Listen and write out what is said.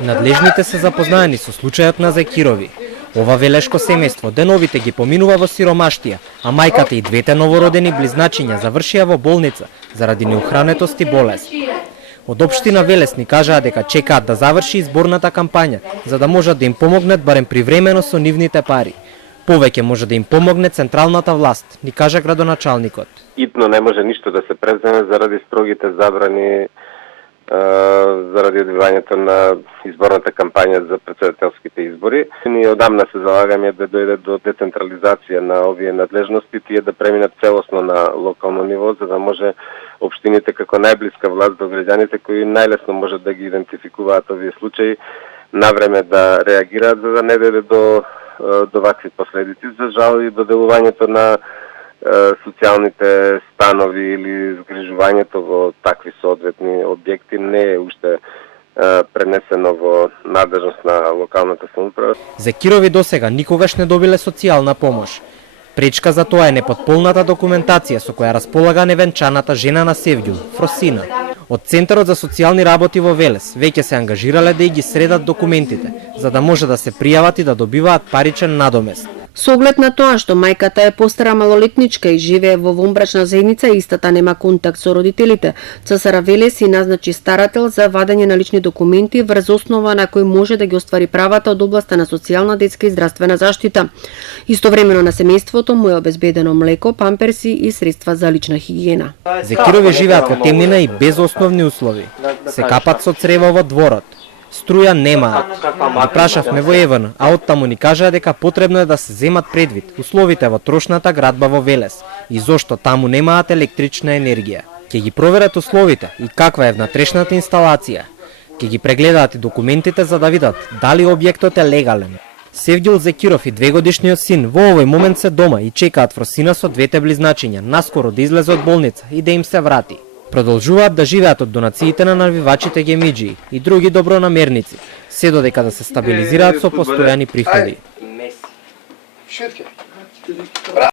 Надлежните се запознаени со случајот на Зекирови. Ова велешко семејство деновите ги поминува во сиромаштија, а мајката и двете новородени близначиња завршија во болница заради неухранетост и болест. Од општина Велес ни кажаа дека чекаат да заврши изборната кампања, за да можат да им помогнат барем привремено со нивните пари. Повеќе може да им помогне централната власт, ни кажа градоначалникот. Итно не може ништо да се преземе заради строгите забрани заради одвивањето на изборната кампања за претседателските избори. Ние одамна се залагаме да дојде до децентрализација на овие надлежности, тие да преминат целосно на локално ниво, за да може општините како најблиска власт до граѓаните кои најлесно можат да ги идентификуваат овие случаи, навреме да реагираат за да не дојде до вакви последици. За жал и до делувањето на социјалните станови или згрижувањето во такви соодветни објекти не е уште пренесено во надлежност на локалната самоуправа. Зекирови досега никогаш не добиле социјална помош. Пречка за тоа е непотполната документација со која располага невенчаната жена на Севѓул, Фросина. Од Центарот за социјални работи во Велес веќе се ангажирале да ги средат документите, за да може да се пријават и да добиваат паричен надомест. Со оглед на тоа што мајката е постара малолетничка и живее во вонбрачна заедница, истата нема контакт со родителите, ЦСР Велес и назначи старател за вадење на лични документи врз основа на кој може да ги оствари правата од областа на социјална, детска и здравствена заштита. Истовремено на семејството му е обезбедено млеко, памперси и средства за лична хигиена. Зекирови живеат во темнина и без основни услови. Се капат со црево во дворот. Струја немаат. Ги прашавме во ЕВН, а оттаму ни кажаа дека потребно е да се земат предвид условите во трошната градба во Велес и зошто таму немаат електрична енергија. Ќе ги проверат условите и каква е внатрешната инсталација. Ќе ги прегледаат и документите за да видат дали објектот е легален. Севѓул Зекиров и 2-годишниот син во овој момент се дома и чекаат Фросина со двете близначиња наскоро да излезе од болница и да им се врати. Продолжуваат да живеат од донациите на навивачите гемиџии и други добронамерници, се додека да се стабилизираат со постојани приходи.